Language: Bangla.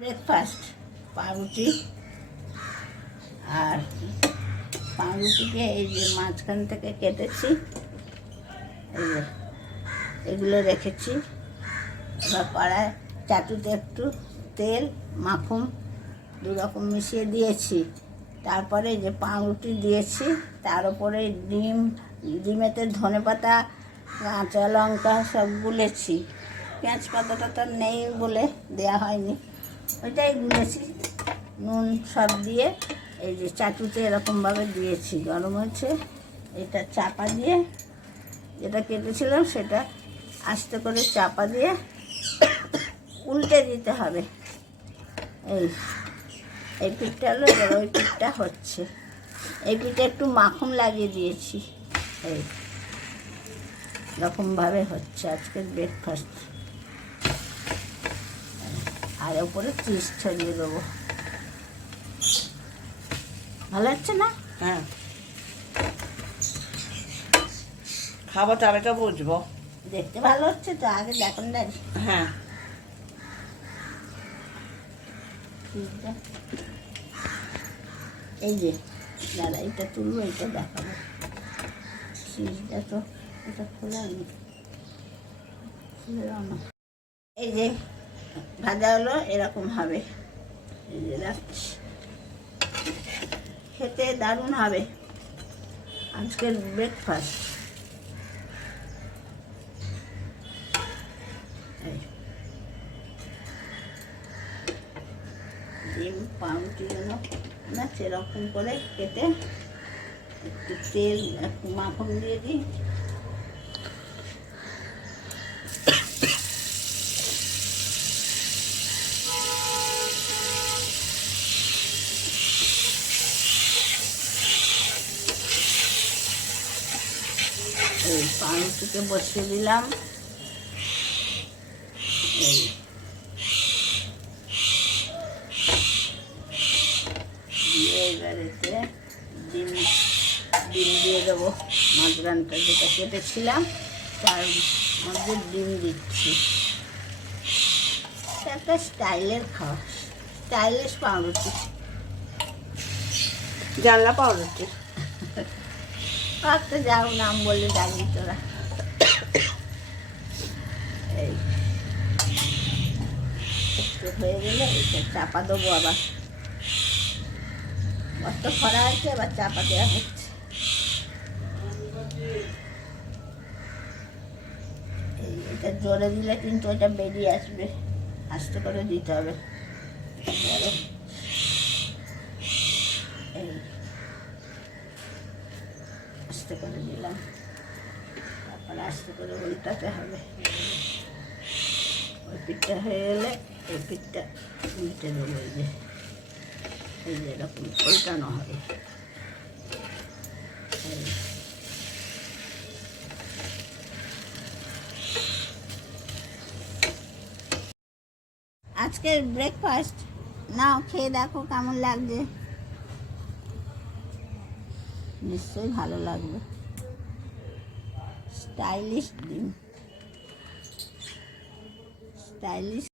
ব্রেকফাস্ট পাউরুটি আর পাউরুটিকে এই যে মাঝখান থেকে কেটেছি, এই যে এগুলো রেখেছি। এবার কড়ায় চাটুতে একটু তেল মাখন দু রকম মিশিয়ে দিয়েছি। তারপরে যে পাউরুটি দিয়েছি, তার উপরে ডিমেতে ধনেপাতা কাঁচা লঙ্কা সব গুলেছি। পেঁয়াজ পাতাটা তো নেই বলে দেয়া হয়নি, ওইটাই গুলেছি। নুন সব দিয়ে এই যে চাটুতে এরকমভাবে দিয়েছি। গরম হয়েছে, এটা চাপা দিয়ে যেটা কেটেছিলাম সেটা আস্তে করে চাপা দিয়ে উল্টে দিতে হবে। এই পিঠটা হলো, এবার ওই পিঠটা হচ্ছে। এই পিঠে একটু মাখন লাগিয়ে দিয়েছি। এই রকমভাবে হচ্ছে আজকের ব্রেকফাস্ট। আর ওপরে চিজ ছড়িয়ে দেবো। ভালো হচ্ছে না? হ্যাঁ, খাবো তবে তো বুঝবো। দেখতে ভালো হচ্ছে তো, আগে দেখুন না। হ্যাঁ, এই যে দাদা এটা তুলবো, এটা দেখাবো। চিজটা তো এটা খোলা খুলে দাও না। এই যে ভাজা হলো, এরকম হবে। এই যে রাখছি, খেতে দারুণ হবে আজকের ব্রেকফাস্ট। ডিম পাউরুটি যেন না সেরকম করে কেটে একটু তেল একটু মাখন দিয়ে দিই। এই পাউরুটিকে বসিয়ে দিলাম। এই দিয়ে এবার এতে ডিম দিয়ে দেবো। মাঝখানটা যেটা কেটেছিলাম তার মধ্যে ডিম দিচ্ছি। একটা স্টাইলের খাওয়া, স্টাইলিশ পাউরুটি, জানলা পাউরুটি। আর তো যাও নাম বললে ডাকবি তোরা। এই একটু হয়ে গেলে এটা চাপা দেবো। আবার কত খরা আছে, আবার চাপা দেওয়া হচ্ছে। এটা জোরে দিলে কিন্তু এটা বেরিয়ে আসবে, আস্তে করে দিতে হবে। এই আস্তে করে দিলাম, তারপরে আস্তে করে উল্টাতে হবে। ওই পিঠটা হয়ে গেলে এই পিঠটা উল্টে দেবো। এই যে এরকম উল্টানো হবে। আজকের ব্রেকফাস্ট নাও, খেয়ে দেখো কেমন লাগছে। নিশ্চয়ই ভালো লাগবে। স্টাইলিশ ডিম, স্টাইলিশ।